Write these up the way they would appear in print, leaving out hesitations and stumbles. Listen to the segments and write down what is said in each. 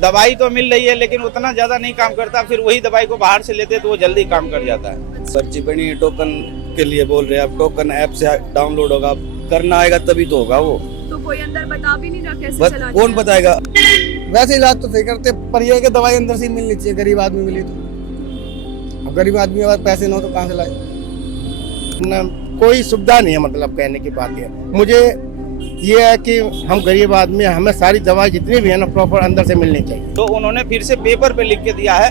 दवाई तो मिल रही है लेकिन उतना ज्यादा नहीं काम करता, फिर वही दवाई को बाहर से लेते तो वो जल्दी काम कर जाता है। पर्ची बनी है, टोकन के लिए बोल रहे हैं। अब टोकन ऐप से डाउनलोड होगा, करना आएगा तभी तो होगा वो। तो कोई अंदर बता भी नहीं रहा कैसे चलाना कौन है? बताएगा? वैसे इलाज तो सही करते, पर ये है कि दवाई अंदर से ही मिलनी चाहिए। गरीब आदमी मिली तो, अब गरीब आदमी के पास पैसे ना हो तो कहाँ से लाए ना। कोई सुविधा नहीं है, मतलब कहने की बात है। मुझे ये है कि हम गरीब आदमी हैं, हमें सारी दवाई जितनी भी है ना प्रॉपर अंदर से मिलनी चाहिए। तो उन्होंने फिर से पेपर पे लिख के दिया है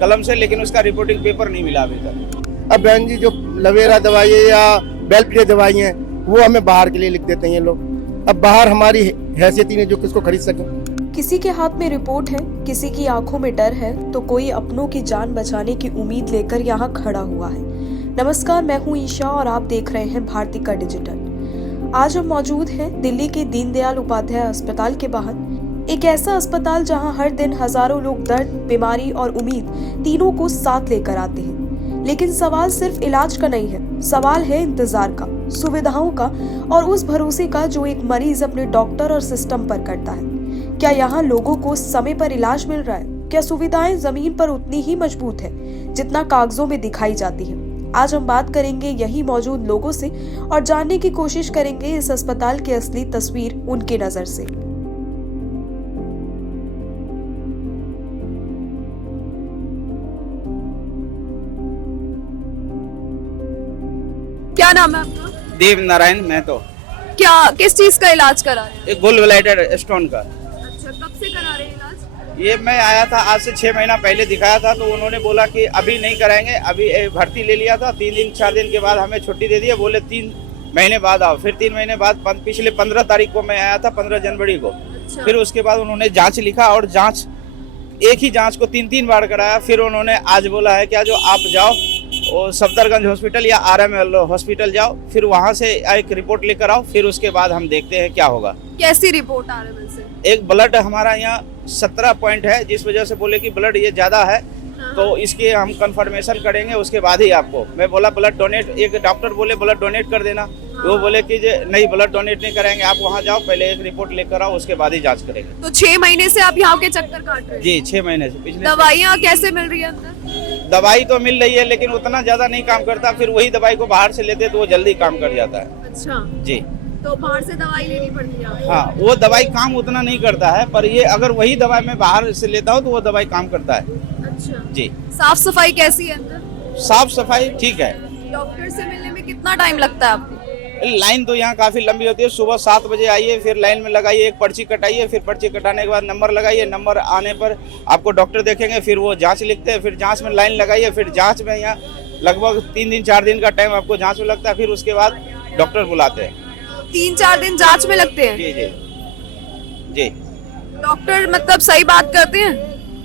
कलम से, लेकिन उसका रिपोर्टिंग पेपर नहीं मिला अभी तक। अब बहन जी जो लवेरा दवाई है या बेल्प्रिय दवाई है वो हमें बाहर के लिए लिख देते हैं ये लोग। अब बाहर हमारी हैसियत ही नहीं जो किसको खरीद सके। किसी के हाथ में रिपोर्ट है, किसी की आंखों में डर है, तो कोई अपनों की जान बचाने की उम्मीद लेकर यहाँ खड़ा हुआ है। नमस्कार, मैं हूँ ईशा और आप देख रहे हैं भारतीका डिजिटल। आज हम मौजूद हैं दिल्ली के दीनदयाल उपाध्याय अस्पताल के बाहर। एक ऐसा अस्पताल जहां हर दिन हजारों लोग दर्द, बीमारी और उम्मीद तीनों को साथ लेकर आते हैं। लेकिन सवाल सिर्फ इलाज का नहीं है, सवाल है इंतजार का, सुविधाओं का और उस भरोसे का जो एक मरीज अपने डॉक्टर और सिस्टम पर करता है। क्या यहाँ लोगों को समय पर इलाज मिल रहा है? क्या सुविधाएं जमीन पर उतनी ही मजबूत है जितना कागजों में दिखाई जाती है? आज हम बात करेंगे यही मौजूद लोगों से और जानने की कोशिश करेंगे इस अस्पताल की असली तस्वीर उनकी नजर से। क्या नाम है आपका? देव नारायण महतो। क्या किस चीज का इलाज करा रहे हैं? एक गोल ब्लैडर स्टोन का। अच्छा, कब से करा रहे हैं इलाज? ये मैं आया था आज से 6 महीना पहले दिखाया था, तो उन्होंने बोला कि अभी नहीं कराएंगे, अभी भर्ती ले लिया था। 3 दिन 4 दिन के बाद हमें छुट्टी दे दी है, बोले 3 महीने बाद आओ। फिर 3 महीने बाद पिछले 15 तारीख को मैं आया था, 15 जनवरी को। अच्छा। फिर उसके बाद उन्होंने जांच लिखा और जांच एक ही जांच को 3 बार कराया। फिर उन्होंने आज बोला है क्या जो आप जाओ वो सफदरगंज हॉस्पिटल या RML हॉस्पिटल जाओ, फिर वहां से एक रिपोर्ट लेकर आओ, फिर उसके बाद हम देखते हैं क्या होगा। कैसी रिपोर्ट RML से? एक ब्लड हमारा यहाँ 17 पॉइंट है, जिस वजह से बोले कि ब्लड ये ज्यादा है, तो इसके हम कंफर्मेशन करेंगे, उसके बाद ही आपको। मैं बोला ब्लड डोनेट, एक डॉक्टर बोले ब्लड डोनेट कर देना, वो बोले कि नहीं ब्लड डोनेट नहीं कराएंगे, आप वहाँ जाओ पहले एक रिपोर्ट लेकर आओ, उसके बाद ही जांच करेंगे। तो 6 महीने से आप यहाँ के चक्कर काट रहे हैं? जी 6 महीने से। पिछले दवाइयाँ कैसे मिल रही है अंदर? दवाई तो मिल रही है लेकिन उतना ज्यादा नहीं काम करता, फिर वही दवाई को बाहर से लेते तो वो जल्दी काम कर जाता है। अच्छा जी तो बाहर से दवाई लेनी पड़ती है आपको? हाँ, वो दवाई काम उतना नहीं करता है, पर ये अगर वही दवाई मैं बाहर से लेता हूँ तो वो दवाई काम करता है। अच्छा जी। साफ सफाई कैसी है अंदर? साफ सफाई ठीक है। डॉक्टर से मिलने में कितना टाइम लगता है आपको? लाइन तो यहाँ काफी लंबी होती है। सुबह 7 बजे आइए, फिर लाइन में लगाइए, एक पर्ची कटाइए, फिर पर्ची कटाने के बाद नंबर लगाइए, नंबर आने पर आपको डॉक्टर देखेंगे, फिर वो जांच लिखते हैं, फिर जांच में लाइन लगाइए, फिर जांच में यहाँ लगभग 3 दिन 4 दिन का टाइम आपको जांच में लगता है, फिर उसके बाद डॉक्टर बुलाते हैं। 3-4 दिन जांच में लगते हैं? जी जी जी। डॉक्टर मतलब सही बात करते हैं?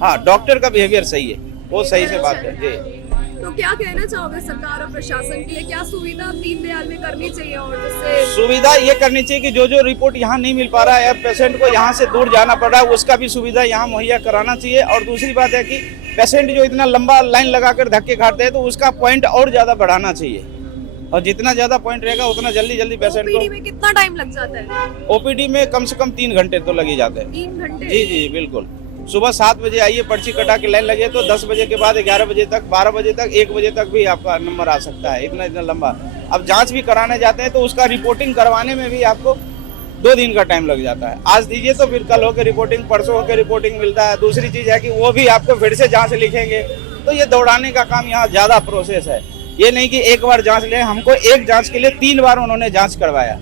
हाँ, डॉक्टर का बिहेवियर सही है, वो सही से बात है। जी। तो क्या कहना चाहोगे सरकार और प्रशासन के लिए, क्या सुविधा दीनदयाल में करनी चाहिए और जिससे सुविधा ये करनी चाहिए कि जो रिपोर्ट यहाँ नहीं मिल पा रहा है या पेशेंट को यहाँ से दूर जाना पड़ रहा है, उसका भी सुविधा यहाँ मुहैया कराना चाहिए। और दूसरी बात है कि पेशेंट जो इतना लंबा लाइन लगाकर धक्के खाते हैं तो उसका पॉइंट और ज्यादा बढ़ाना चाहिए, और जितना ज्यादा पॉइंट रहेगा उतना जल्दी पेशेंट ओपीडी को। में कितना टाइम लग जाता है? OPD में कम से कम 3 घंटे तो लग ही जाते हैं। 3 घंटे? जी जी बिल्कुल। सुबह 7 बजे आइए, पर्ची कटा के लाइन लगे तो 10 बजे के बाद 11 बजे तक, 12 बजे तक, 1 बजे तक भी आपका नंबर आ सकता है, इतना लंबा। अब जांच भी कराने जाते हैं तो उसका रिपोर्टिंग करवाने में भी आपको 2 दिन का टाइम लग जाता है। आज दीजिए तो फिर कल होकर रिपोर्टिंग, परसों होकर रिपोर्टिंग मिलता है। दूसरी चीज है कि वो भी आपको फिर से जांच लिखेंगे, तो ये दौड़ाने का काम यहाँ ज्यादा प्रोसेस है। ये नहीं कि एक बार जांच ले, हमको एक जांच के लिए 3 बार उन्होंने जांच करवाया,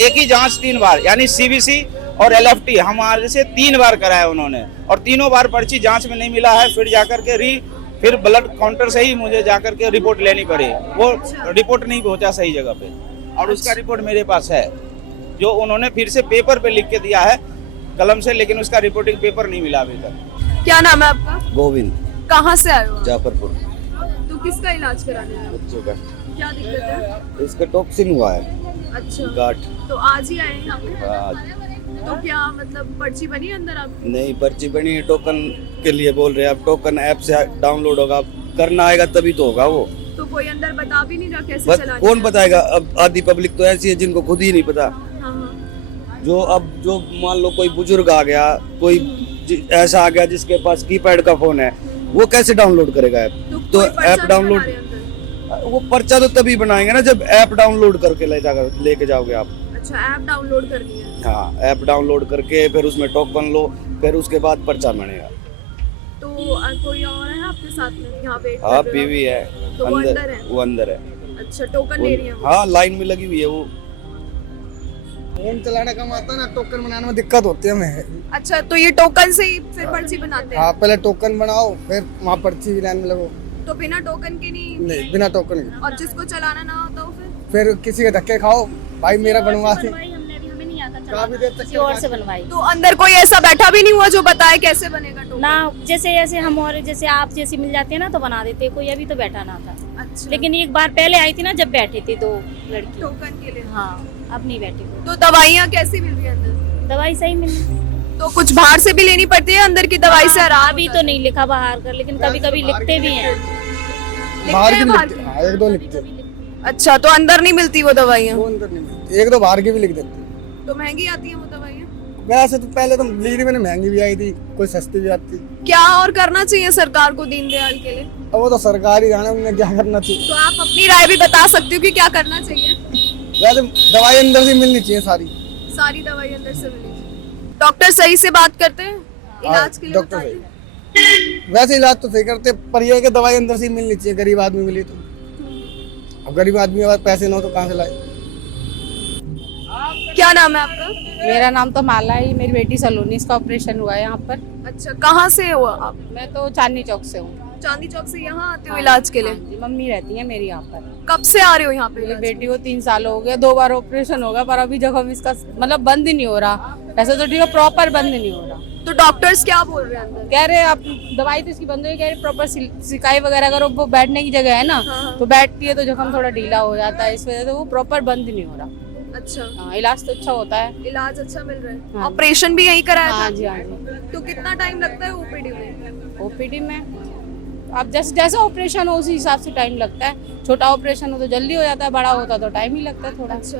एक ही जांच 3 बार, यानी CBC और LFT हमारे से 3 बार कराया उन्होंने, और तीनों बार पर्ची जांच में नहीं मिला है, फिर जाकर के फिर ब्लड काउंटर से ही मुझे जाकर के रिपोर्ट लेनी पड़ी। वो रिपोर्ट नहीं पहुंचा सही जगह पे, और उसका रिपोर्ट मेरे पास है जो उन्होंने फिर से पेपर पे लिख के दिया है कलम से, लेकिन उसका रिपोर्टिंग पेपर नहीं मिला अभी तक। क्या नाम है आपका? गोविंद, कहाँ से आए हो आप? जाफरपुर। तो किसका इलाज कराने आए हो? बच्चों का क्या दिक्कत है? इसका टॉक्सिन हुआ है, अच्छा गांठ। तो आज ही आए हैं यहाँ पे? आज तो क्या मतलब पर्ची बनी है अंदर आपकी? नहीं, पर्ची बनी है, टोकन के लिए बोल रहे हैं। अब टोकन ऐप से डाउनलोड होगा, करना आएगा तभी तो होगा वो। तो कोई अंदर बता भी नहीं रहा कैसे चलाना कौन है? बताएगा? अब आधी पब्लिक तो ऐसी है जिनको खुद ही नहीं पता। हाँ हाँ। जो मान लो कोई बुजुर्ग आ गया, कोई ऐसा आ गया जिसके पास कीपैड का फोन है वो कैसे डाउनलोड करेगा ऐप? तो कोई पर्चा ऐप नहीं डाउनलोड, बना रहे अंदर। वो पर्चा तो तभी बनाएंगे ना जब ऐप डाउनलोड करके लेके जाओगे आप। अच्छा, ऐप डाउनलोड करनी है। हाँ, ऐप डाउनलोड करके फिर उसमें टोकन लो, फिर उसके बाद पर्चा बनेगा। तो कोई और है आपके साथ में यहाँ वेट हाँ, कर रहे हो? बीवी है तो वो अंदर है? वो अंदर है। अच्छा, टोकन ले रही है वो? हाँ, लाइन में लगी हुई है वो। फोन चलाने का आता है ना, टोकन बनाने में दिक्कत होती है हमें। अच्छा, तो ये टोकन से ही फिर पर्ची बनाते हैं? हाँ, पहले टोकन बनाओ फिर वहाँ पर्ची की लाइन में लगो। तो बिना टोकन के नहीं? बिना टोकन के। और जिसको चलाना ना होता हो फिर किसी के धक्के खाओ, भाई मेरा बनवा दे। हमें नहीं आता काफी देर तक किसी और से बनवाई तो अंदर कोई ऐसा बैठा भी नहीं हुआ जो बताए कैसे बनेगा टोकन? ना, जैसे जैसे हम और जैसे आप जैसी मिल जाते हैं ना तो बना देते, कोई अभी तो बैठा ना था। अच्छा, लेकिन एक बार पहले आई थी ना जब बैठे थे 2 लड़की। टोकन के लिए? हाँ, अब नहीं बैठे कोई। तो दवाइयाँ कैसी मिल रही है अंदर? दवाई सही मिली। तो कुछ बाहर से भी लेनी पड़ती है अंदर की दवाई से आराम? अभी तो नहीं लिखा बाहर कर, लेकिन कभी कभी लिखते भी हैं। बाहर की भी बाहर लिखते, हाँ, एक दो लिखते। अच्छा, तो अंदर नहीं मिलती वो दवाइयाँ? वो अंदर नहीं मिलती, एक दो बाहर की भी लिख देते। तो महंगी आती है वो दवाइयाँ? वैसे तो पहले तो लीड में महंगी भी आई थी, कोई सस्ती भी आती। क्या और करना चाहिए सरकार को दीनदयाल के लिए? अब वो तो सरकार ही जाने उन्हें क्या करना चाहिए। तो आप अपनी राय भी बता सकते हो कि क्या करना चाहिए? वैसे दवाई अंदर से मिलनी चाहिए सारी। सारी दवाई अंदर से मिलेगी। डॉक्टर सही से बात करते हैं इलाज के लिए? डॉक्टर बताइए। वैसे इलाज तो सही करते, पर ये है कि दवाई अंदर से ही मिलनी चाहिए गरीब आदमी के लिए। तो अब गरीब आदमी के पास पैसे ना हो तो कहाँ से लाए? क्या नाम है आपका? मेरा नाम तो माला है, मेरी बेटी सलोनी, इसका ऑपरेशन हुआ है यहाँ पर। अच्छा, कहाँ से हुआ आप? मैं तो चांदनी चौक से हूँ। चांदनी चौक से यहाँ आते हो इलाज के लिए? हाँ जी, मम्मी रहती है मेरी यहाँ पर। कब से आ रहे हो यहाँ पे मेरी इलाज? बेटी को 3 साल हो गए, 2 बार ऑपरेशन हो गया, पर अभी जख्म इसका मतलब बंद ही नहीं हो रहा। वैसे तो ठीक है, प्रॉपर बंद नहीं हो रहा। तो डॉक्टर्स क्या बोल रहे हैं अंदर? कह रहे आप दवाई तो इसकी बंद हुई, कह रहे प्रॉपर सिकाई वगैरह करो, वो बैठने की जगह है ना, हाँ। तो बैठती है तो जख्म थोड़ा ढीला हो जाता है, इस वजह से वो प्रॉपर बंद नहीं हो रहा। अच्छा, हाँ, इलाज तो अच्छा होता है। इलाज अच्छा मिल रहा है? हाँ। ऑपरेशन भी यहीं कराया हाँ था? जी, हाँ जी। तो कितना टाइम लगता है ओपीडी में? ओपीडी में अब जैसे जैसे ऑपरेशन हो उसी हिसाब से टाइम लगता है। छोटा ऑपरेशन हो तो जल्दी हो जाता है, बड़ा होता तो टाइम ही लगता है थोड़ा। अच्छा,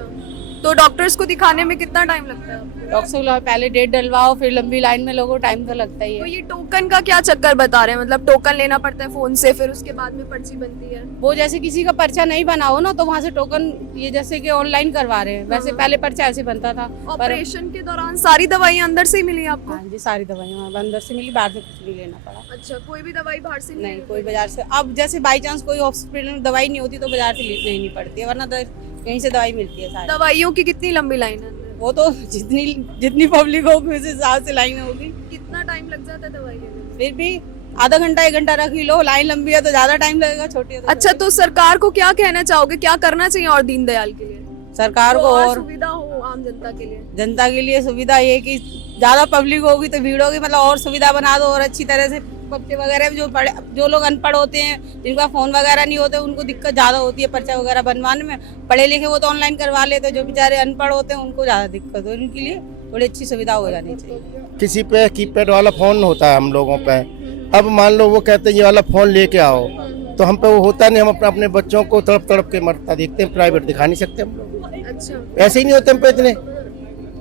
तो डॉक्टर्स को दिखाने में कितना टाइम लगता है? डॉक्टर से बुलाओ, पहले डेट डलवाओ, फिर लंबी लाइन में लगो, टाइम तो लगता ही तो है। ये टोकन का क्या चक्कर बता रहे हैं? मतलब टोकन लेना पड़ता है फोन से, फिर उसके बाद में पर्ची बनती है? वो जैसे किसी का पर्चा नहीं बना हो ना तो वहाँ से टोकन, ये जैसे कि ऑनलाइन करवा रहे हैं, वैसे पहले पर्चा ऐसे बनता था। पर ऑपरेशन के दौरान सारी दवाइयाँ अंदर से ही मिली आपको? हाँ जी, सारी दवाइयाँ अंदर से मिली, बाहर से कुछ नहीं लेना पड़ा। अच्छा, कोई भी दवाई बाहर से नहीं, कोई बाजार से। अब जैसे बाई चांस कोई हॉस्पिटल में दवाई नहीं होती तो बाजार से लेनी पड़ती है, वरना कहीं से दवाई मिलती है सारी। दवाइयों की कितनी लंबी लाइन है अंदर? वो तो जितनी पब्लिक होगी उस हिसाब से लाइन होगी। कितना टाइम लग जाता है दवाई लेने में? फिर भी आधा घंटा 1 घंटा रख ही लो, लाइन लंबी है तो ज्यादा टाइम लगेगा, छोटी है तो अच्छा, तो सरकार को क्या कहना चाहोगे, क्या करना चाहिए और दीनदयाल के लिए? सरकार को और और सुविधा हो आम जनता के लिए? जनता के लिए सुविधा ये कि ज्यादा पब्लिक होगी तो भीड़ होगी, मतलब और सुविधा बना दो और अच्छी तरह से। बच्चे वगैरह जो लोग अनपढ़ होते हैं, जिनका फोन वगैरह नहीं होते, उनको दिक्कत ज्यादा होती है पर्चा वगैरह बनवाने में। पढ़े लिखे वो तो ऑनलाइन करवा लेते हैं, जो बेचारे अनपढ़ होते हैं उनको ज्यादा दिक्कत हो, उनके लिए थोड़ी अच्छी सुविधा हो जानी चाहिए। किसी पे कीपैड वाला फोन होता है हम लोगों पे, अब मान लो वो कहते हैं ये वाला फोन लेके आओ, तो हम पे वो होता नहीं। हम अपने बच्चों को तड़प तड़प के मरता देखते हैं, प्राइवेट दिखा नहीं सकते हम लोग। अच्छा, ऐसे ही नहीं होते हम पे इतने,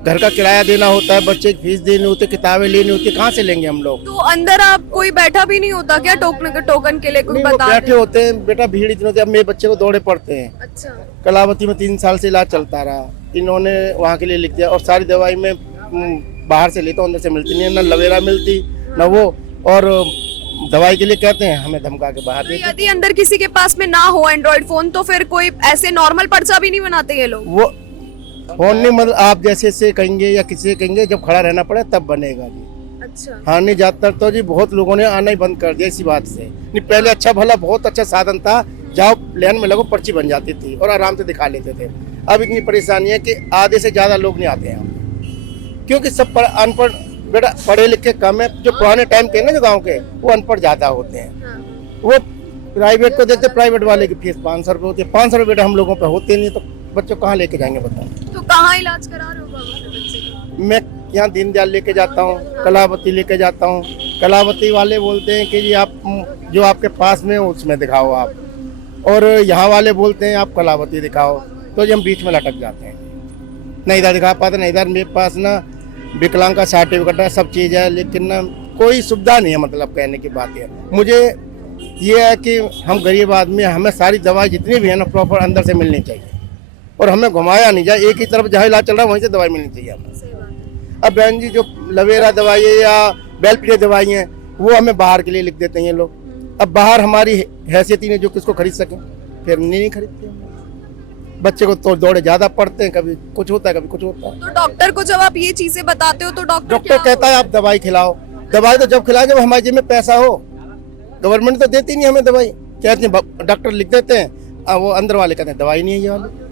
घर का किराया देना होता है, बच्चे की फीस देनी होती है, किताबें लेनी होती है, कहाँ से लेंगे हम लोग? तो अंदर आप कोई बैठा भी नहीं होता क्या टोकन के लिए? कोई नहीं, वो बता बैठे दे। होते हैं बेटा, भीड़ इतनी होती है। अब मेरे बच्चे को दौड़े पड़ते हैं, अच्छा, कलावती में 3 साल से इलाज चलता रहा, इन्होंने वहाँ के लिए लिख दिया। और सारी दवाई में बाहर से लेता हूँ, अंदर से मिलती नहीं है, न लवेरा मिलती न वो। और दवाई के लिए कहते हैं, हमें धमका के बाहर तो देते हैं। यदि अंदर किसी के पास में ना हो एंड्रॉइड फोन, तो फिर कोई ऐसे नॉर्मल पर्चा भी नहीं बनाते ये लोग? वो फोन नहीं, मतलब आप जैसे से कहेंगे या किसी से कहेंगे, जब खड़ा रहना पड़े तब बनेगा जी। अच्छा, हाँ, नहीं ज्यादातर तो जी बहुत लोगों ने आना ही बंद कर दिया इसी बात से। नहीं, पहले अच्छा भला बहुत अच्छा साधन था, जाओ लाइन में लगो, पर्ची बन जाती थी और आराम से दिखा लेते थे। अब इतनी परेशानी है कि आधे से ज्यादा लोग नहीं आते हैं, क्योंकि सब अनपढ़ बेटा, पढ़े लिखे कम है। जो पुराने टाइम के ना जो गाँव के, वो अनपढ़ ज्यादा होते हैं। हाँ। वो प्राइवेट को देते, प्राइवेट वाले की फीस 500 रुपये होती है। 500 रुपये हम लोगों पे होते नहीं, तो बच्चों कहाँ लेके जाएंगे बताओ? तो कहाँ इलाज करा रहे हो बाबा के बच्चे का? मैं यहाँ दीनदयाल लेके जाता हूँ, कलावती लेके जाता हूँ। कलावती वाले बोलते हैं कि जी आप जो आपके पास में हो उसमें दिखाओ आप, और यहाँ वाले बोलते हैं आप कलावती दिखाओ, तो जी हम बीच में लटक जाते हैं, नहीं इधर दिखा पाते, नहीं इधर। मेरे पास ना विकलांग का सर्टिफिकेट है, सब चीज़ है, लेकिन ना कोई सुविधा नहीं है। मतलब कहने की बात है, मुझे ये है कि हम गरीब आदमी हैं, हमें सारी दवाई जितनी भी है ना प्रॉपर अंदर से मिलनी चाहिए और हमें घुमाया नहीं जाए। एक ही तरफ जहाँ इलाज चल रहा है वहीं से दवाई मिलनी चाहिए हमें। सही बात है। अब बहन जी जो लवेरा दवाई है या बेलपीड़े दवाई हैं वो हमें बाहर के लिए लिख देते हैं ये लोग। अब बाहर हमारी हैसियत ही नहीं जो किसको खरीद सकें, फिर नहीं खरीदते। बच्चे को तो दौड़े ज्यादा पड़ते हैं, कभी कुछ होता है कभी कुछ होता है। तो डॉक्टर को जब आप ये चीजें बताते हो तो डॉक्टर कहता है आप दवाई खिलाओ। दवाई तो जब खिलाए जब हमारे जेब में पैसा हो। गवर्नमेंट तो देती नहीं हमें दवाई, कहते हैं डॉक्टर लिख देते हैं, अब वो अंदर वाले कहते हैं दवाई नहीं है ये वाली।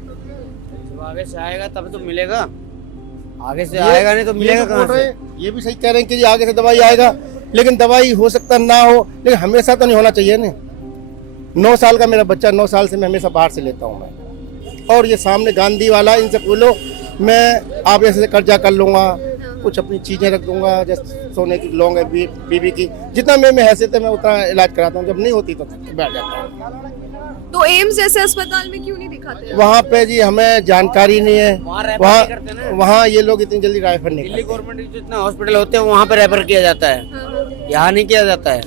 आगे से आएगा तब तो मिलेगा, आगे से आएगा नहीं तो मिलेगा कहाँ से? ये भी सही कह रहे हैं कि आगे से दवाई आएगा, लेकिन दवाई हो सकता ना हो, लेकिन हमेशा तो नहीं होना चाहिए ना। 9 साल का मेरा बच्चा, 9 साल से मैं हमेशा बाहर से लेता हूँ मैं। और ये सामने गांधी वाला, इनसे बोलो मैं आप ऐसे कर्जा कर लूँगा, कुछ अपनी चीज़ें रख दूंगा, जैसे सोने की लौंग बीबी की, जितना मैं हैसियत है मैं उतना इलाज कराता हूँ, जब नहीं होती तो बैठ जाता हूँ। तो एम्स जैसे अस्पताल में क्यों नहीं दिखाते हैं? वहाँ पे जी हमें जानकारी नहीं है, वहाँ ये लोग इतनी जल्दी रेफर नहीं दिल्ली गवर्नमेंट जितना हॉस्पिटल होते हैं वहाँ पे रेफर किया जाता है, यहाँ नहीं किया जाता है।